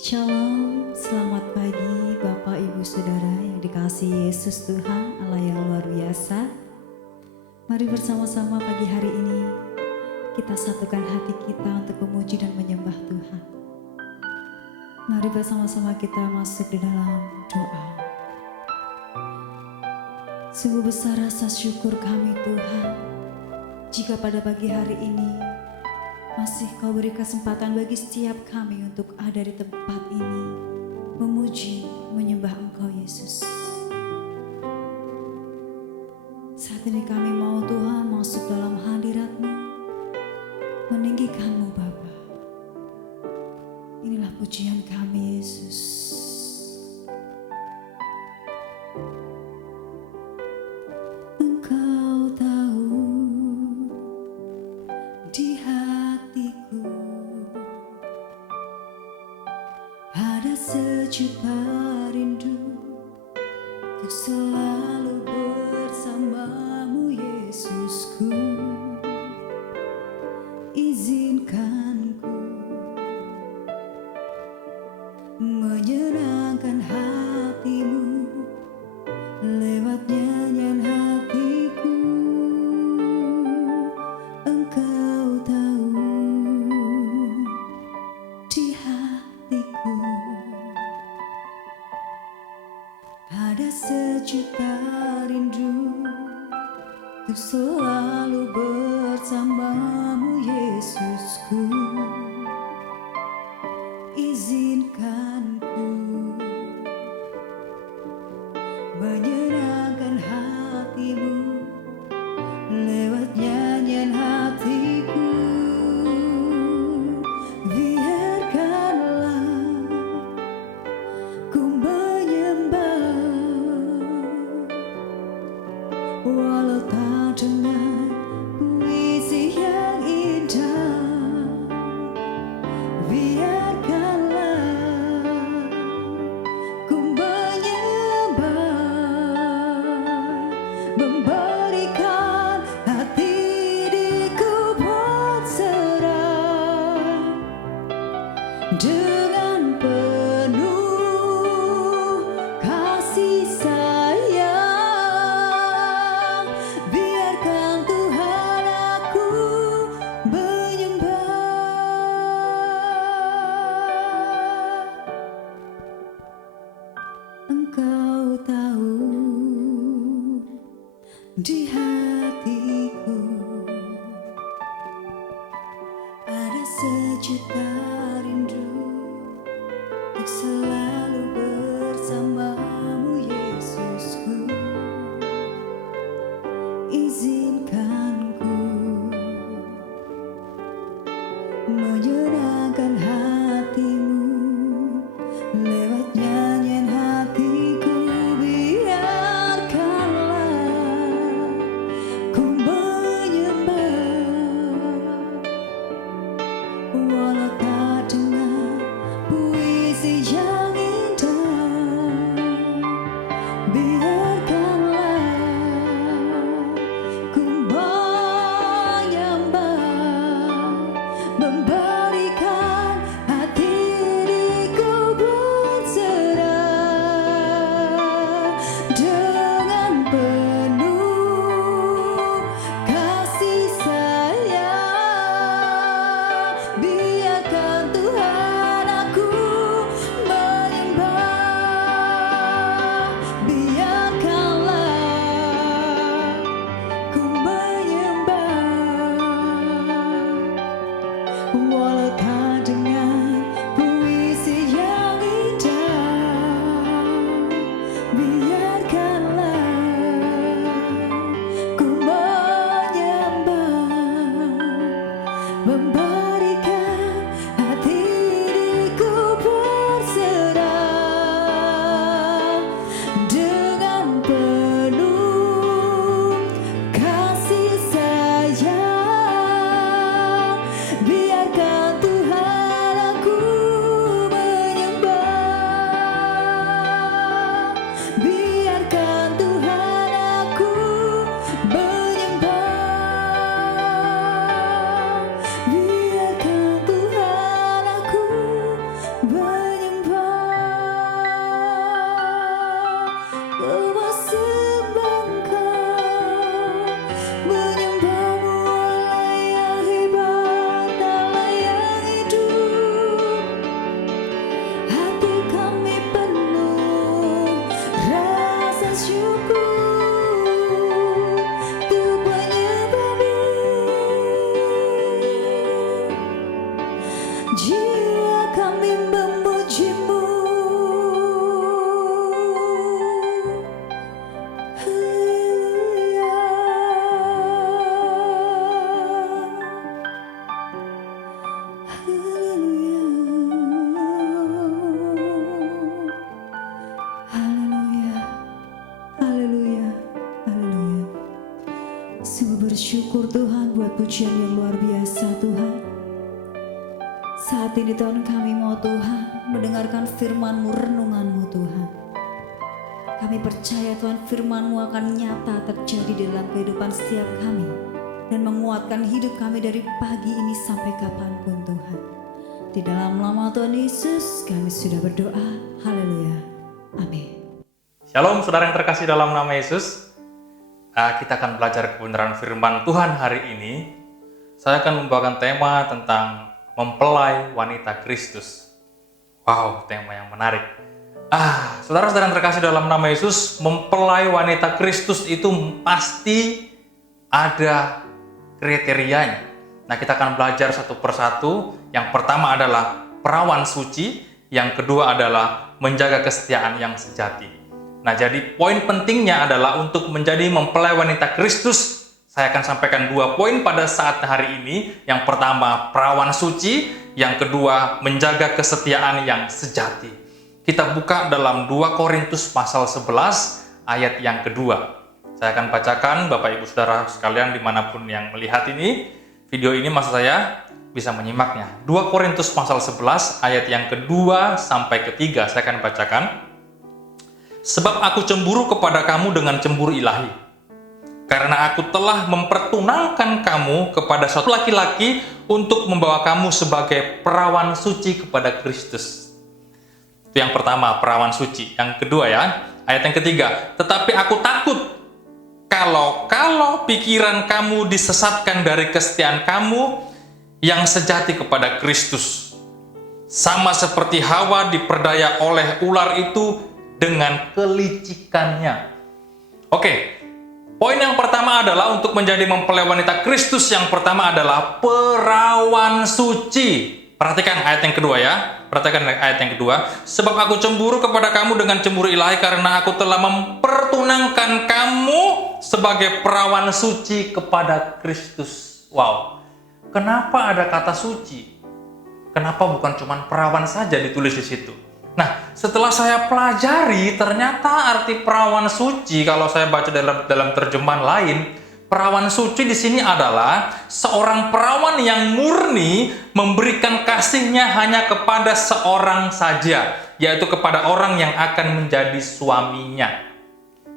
Shalom, selamat pagi Bapak Ibu Saudara yang dikasihi Yesus Tuhan Allah yang luar biasa. Mari bersama-sama pagi hari ini kita satukan hati kita untuk memuji dan menyembah Tuhan. Mari bersama-sama kita masuk di dalam doa. Sungguh besar rasa syukur kami Tuhan, jika pada pagi hari ini masih Kau beri kesempatan bagi setiap kami untuk ada di tempat ini, memuji, menyembah Engkau Yesus. Saat ini kami mau Tuhan masuk dalam hadirat-Mu, meninggikan-Mu Bapa. Inilah pujian kami Yesus. Engkau tahu di hatiku ada sejuta rindu untuk selalu bersamamu Yesusku. Izinkan ku menyenangkan hatimu lewat nyanyian hatiku. Engkau tahu di hatiku ada sejuta rindu untuk selalu bersamamu Yesusku. Izinkan ku menyenangkan hatimu lewat nyanyian hatiku. Biarkanlah ku menyembah walau tak dengan puisi yang indah. Biarkanlah ku menyembah, memberikan hati diriku berserah dengan penuh kasih sayang. Biarkan Tuhan aku menyembah. Engkau tahu di hatiku ada sejuta rindu untuk selalu bersamamu Yesusku. Izinkan ku menyenangkan hatimu lewat nyanyian hatiku. Biarkanlah ku menyembah walau tak dengan puisi yang syukur Tuhan buat pujian yang luar biasa Tuhan. Saat ini Tuhan kami mau Tuhan mendengarkan firman-Mu, renungan-Mu Tuhan. Kami percaya Tuhan firman-Mu akan nyata terjadi di dalam kehidupan setiap kami dan menguatkan hidup kami dari pagi ini sampai kapanpun Tuhan. Di dalam nama Tuhan Yesus kami sudah berdoa. Haleluya. Amin. Shalom saudara yang terkasih dalam nama Yesus. Kita akan belajar kebenaran firman Tuhan hari ini. Saya akan membawakan tema tentang mempelai wanita Kristus. Wow, tema yang menarik. Saudara-saudara yang terkasih dalam nama Yesus, mempelai wanita Kristus itu pasti ada kriterianya. Nah, kita akan belajar satu persatu. Yang pertama adalah perawan suci, yang kedua adalah menjaga kesetiaan yang sejati. Nah, jadi poin pentingnya adalah untuk menjadi mempelai wanita Kristus. Saya akan sampaikan 2 poin pada saat hari ini. Yang pertama, perawan suci. Yang kedua, menjaga kesetiaan yang sejati. Kita buka dalam 2 Korintus pasal 11 ayat yang kedua. Saya akan bacakan, Bapak Ibu Saudara sekalian dimanapun yang melihat ini. Video ini maksud saya bisa menyimaknya. 2 Korintus pasal 11 ayat yang kedua sampai ketiga. Saya akan bacakan. Sebab aku cemburu kepada kamu dengan cemburu ilahi, karena aku telah mempertunangkan kamu kepada suatu laki-laki untuk membawa kamu sebagai perawan suci kepada Kristus. Itu yang pertama, perawan suci. Yang kedua ayat yang ketiga. Tetapi aku takut kalau pikiran kamu disesatkan dari kesetiaan kamu yang sejati kepada Kristus, sama seperti Hawa diperdaya oleh ular itu dengan kelicikannya. Oke, poin yang pertama adalah untuk menjadi mempelai wanita Kristus. Yang pertama adalah perawan suci. Perhatikan ayat yang kedua Perhatikan ayat yang kedua. Sebab aku cemburu kepada kamu dengan cemburu ilahi, karena aku telah mempertunangkan kamu sebagai perawan suci kepada Kristus. Wow. Kenapa ada kata suci? Kenapa bukan cuma perawan saja ditulis di situ? Nah, setelah saya pelajari, ternyata arti perawan suci, kalau saya baca dalam terjemahan lain, perawan suci di sini adalah seorang perawan yang murni memberikan kasihnya hanya kepada seorang saja, yaitu kepada orang yang akan menjadi suaminya.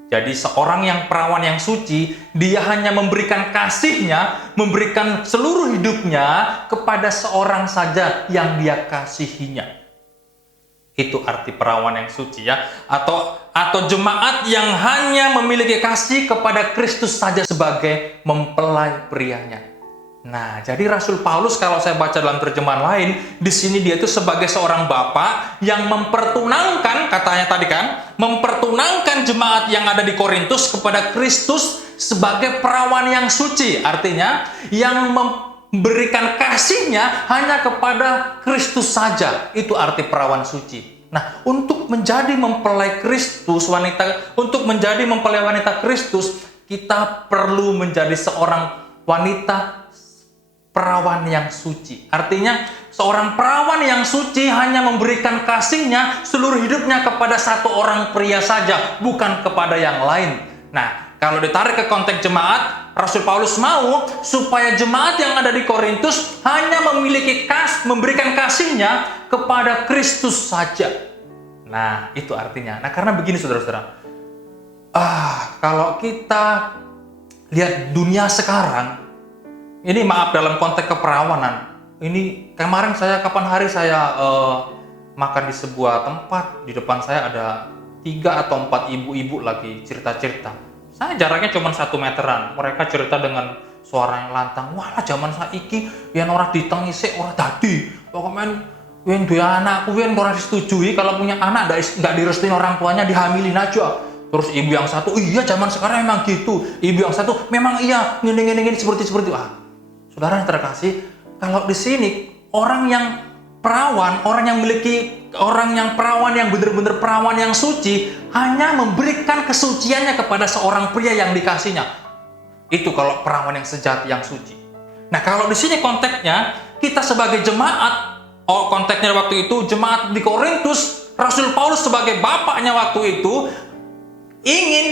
Jadi seorang yang perawan yang suci, dia hanya memberikan kasihnya, memberikan seluruh hidupnya kepada seorang saja yang dia kasihinya. Itu arti perawan yang suci atau jemaat yang hanya memiliki kasih kepada Kristus saja sebagai mempelai prianya. Nah, jadi Rasul Paulus kalau saya baca dalam terjemahan lain, di sini dia itu sebagai seorang bapak yang mempertunangkan, katanya tadi kan, mempertunangkan jemaat yang ada di Korintus kepada Kristus sebagai perawan yang suci. Artinya yang memberikan kasihnya hanya kepada Kristus saja. Itu arti perawan suci. Nah, untuk menjadi mempelai Kristus, untuk menjadi mempelai wanita Kristus, kita perlu menjadi seorang wanita perawan yang suci. Artinya, seorang perawan yang suci hanya memberikan kasihnya seluruh hidupnya kepada satu orang pria saja, bukan kepada yang lain. Nah, kalau ditarik ke konteks jemaat, Rasul Paulus mau supaya jemaat yang ada di Korintus hanya memberikan kasihnya kepada Kristus saja. Nah, itu artinya. Nah, karena begini saudara-saudara. Kalau kita lihat dunia sekarang, ini maaf dalam konteks keperawanan. Ini kapan hari saya makan di sebuah tempat, di depan saya ada 3 atau 4 ibu-ibu lagi cerita-cerita. Saya jaraknya cuma 1 meteran. Mereka cerita dengan suara yang lantang. Wah, zaman saiki yen ora ditengisi ora dadi. Pokoknya yen duwe anak kuwi yen ora disetujui, kalau punya anak enggak direstuin orang tuanya, dihamilin aja. Terus ibu yang satu, iya zaman sekarang memang gitu. Ibu yang satu, memang iya ngene seperti saudara yang terkasih, kalau di sini orang yang perawan, orang yang perawan yang benar-benar perawan yang suci hanya memberikan kesuciannya kepada seorang pria yang dikasihnya. Itu kalau perawan yang sejati, yang suci. Nah, kalau di sini konteksnya kita sebagai jemaat, konteksnya waktu itu jemaat di Korintus, Rasul Paulus sebagai bapaknya waktu itu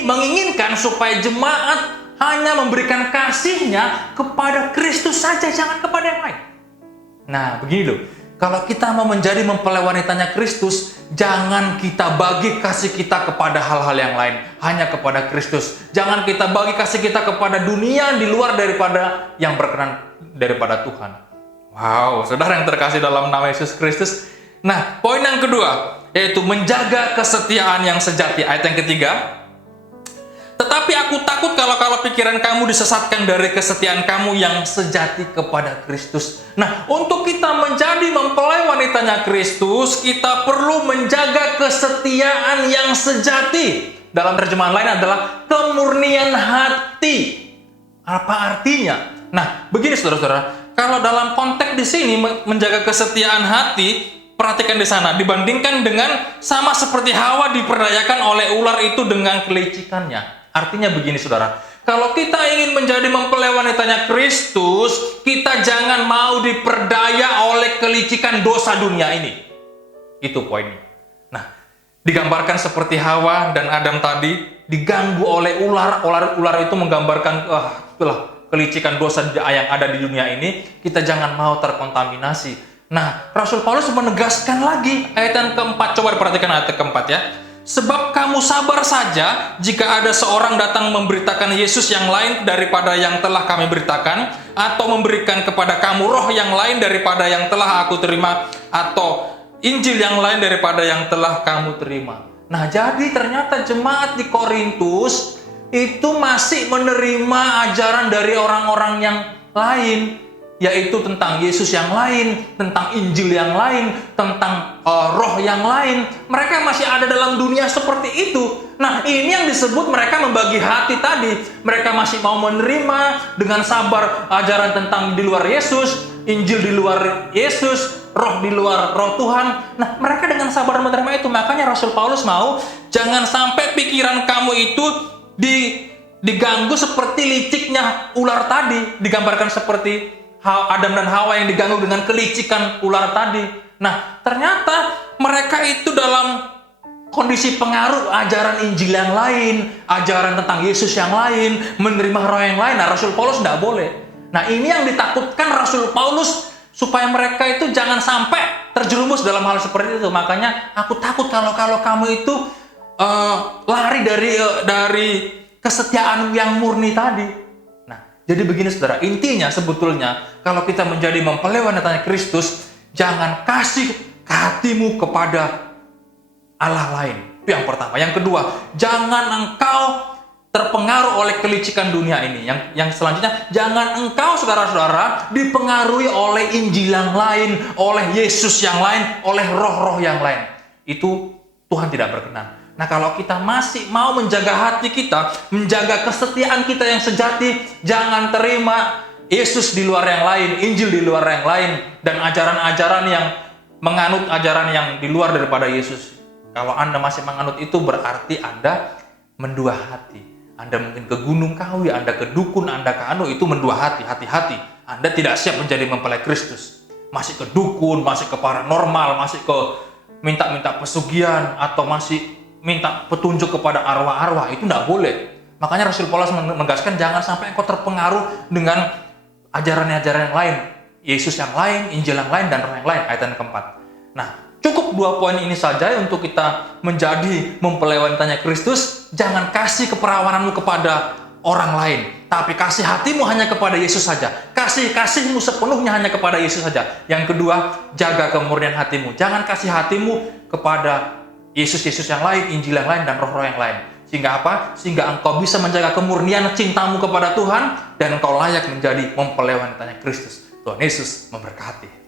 menginginkan supaya jemaat hanya memberikan kasihnya kepada Kristus saja, jangan kepada yang lain. Nah, begini loh. Kalau kita mau menjadi mempelai wanitanya Kristus, jangan kita bagi kasih kita kepada hal-hal yang lain, hanya kepada Kristus. Jangan kita bagi kasih kita kepada dunia di luar daripada yang berkenan daripada Tuhan. Wow, saudara yang terkasih dalam nama Yesus Kristus. Nah, poin yang kedua, yaitu menjaga kesetiaan yang sejati. Ayat yang ketiga, tetapi aku takut kalau pikiran kamu disesatkan dari kesetiaan kamu yang sejati kepada Kristus. Nah, untuk kita menjadi mempelai wanitanya Kristus, kita perlu menjaga kesetiaan yang sejati. Dalam terjemahan lain adalah kemurnian hati. Apa artinya? Nah, begini saudara-saudara, kalau dalam konteks di sini menjaga kesetiaan hati, perhatikan di sana, dibandingkan dengan sama seperti Hawa diperdayakan oleh ular itu dengan kelicikannya. Artinya begini saudara, kalau kita ingin menjadi mempelai wanitanya Kristus, kita jangan mau diperdaya oleh kelicikan dosa dunia ini. Itu poinnya. Nah, digambarkan seperti Hawa dan Adam tadi, diganggu oleh ular. Ular itu menggambarkan kelicikan dosa yang ada di dunia ini. Kita jangan mau terkontaminasi. Nah, Rasul Paulus menegaskan lagi ayat yang keempat. Coba perhatikan ayat keempat ya. Sebab kamu sabar saja jika ada seorang datang memberitakan Yesus yang lain daripada yang telah kami beritakan, atau memberikan kepada kamu roh yang lain daripada yang telah aku terima, atau Injil yang lain daripada yang telah kamu terima. Nah, jadi ternyata jemaat di Korintus itu masih menerima ajaran dari orang-orang yang lain, yaitu tentang Yesus yang lain, tentang Injil yang lain, tentang roh yang lain. Mereka masih ada dalam dunia seperti itu. Nah, ini yang disebut mereka membagi hati tadi. Mereka masih mau menerima dengan sabar ajaran tentang di luar Yesus, Injil di luar Yesus, roh di luar roh Tuhan. Nah, mereka dengan sabar menerima itu. Makanya Rasul Paulus mau, jangan sampai pikiran kamu itu diganggu seperti liciknya ular tadi. Digambarkan seperti Adam dan Hawa yang diganggu dengan kelicikan ular tadi. Nah, ternyata mereka itu dalam kondisi pengaruh ajaran Injil yang lain, ajaran tentang Yesus yang lain, menerima roh yang lain. Nah, Rasul Paulus tidak boleh. Nah, ini yang ditakutkan Rasul Paulus, supaya mereka itu jangan sampai terjerumus dalam hal seperti itu. Makanya aku takut kalau kamu itu lari dari kesetiaan yang murni tadi. Jadi begini saudara, intinya sebetulnya kalau kita menjadi mempelai wanitanya Kristus, jangan kasih hatimu kepada Allah lain. Itu yang pertama. Yang kedua, jangan engkau terpengaruh oleh kelicikan dunia ini. Yang selanjutnya, jangan engkau saudara-saudara dipengaruhi oleh Injil yang lain, oleh Yesus yang lain, oleh roh-roh yang lain. Itu Tuhan tidak berkenan. Nah, kalau kita masih mau menjaga hati kita, menjaga kesetiaan kita yang sejati, jangan terima Yesus di luar yang lain, Injil di luar yang lain, dan ajaran-ajaran yang menganut ajaran yang di luar daripada Yesus. Kalau Anda masih menganut itu, berarti Anda mendua hati. Anda mungkin ke Gunung Kawi, Anda ke dukun, Anda ke itu mendua hati. Hati-hati, Anda tidak siap menjadi mempelai Kristus. Masih ke dukun, masih ke paranormal, masih ke minta-minta pesugihan, atau masih minta petunjuk kepada arwah-arwah, itu tidak boleh. Makanya Rasul Paulus menegaskan jangan sampai engkau terpengaruh dengan ajaran-ajaran yang lain, Yesus yang lain, Injil yang lain, dan roh yang lain. Ayat yang keempat. Nah, cukup 2 poin ini saja untuk kita menjadi mempelai wanitanya Kristus. Jangan kasih keperawananmu kepada orang lain, tapi kasih hatimu hanya kepada Yesus saja. Kasihmu sepenuhnya hanya kepada Yesus saja. Yang kedua, jaga kemurnian hatimu. Jangan kasih hatimu kepada Yesus yang lain, Injil yang lain, dan roh-roh yang lain. Sehingga apa? Sehingga engkau bisa menjaga kemurnian cintamu kepada Tuhan, dan engkau layak menjadi mempelai wanitanya Kristus. Tuhan Yesus memberkati.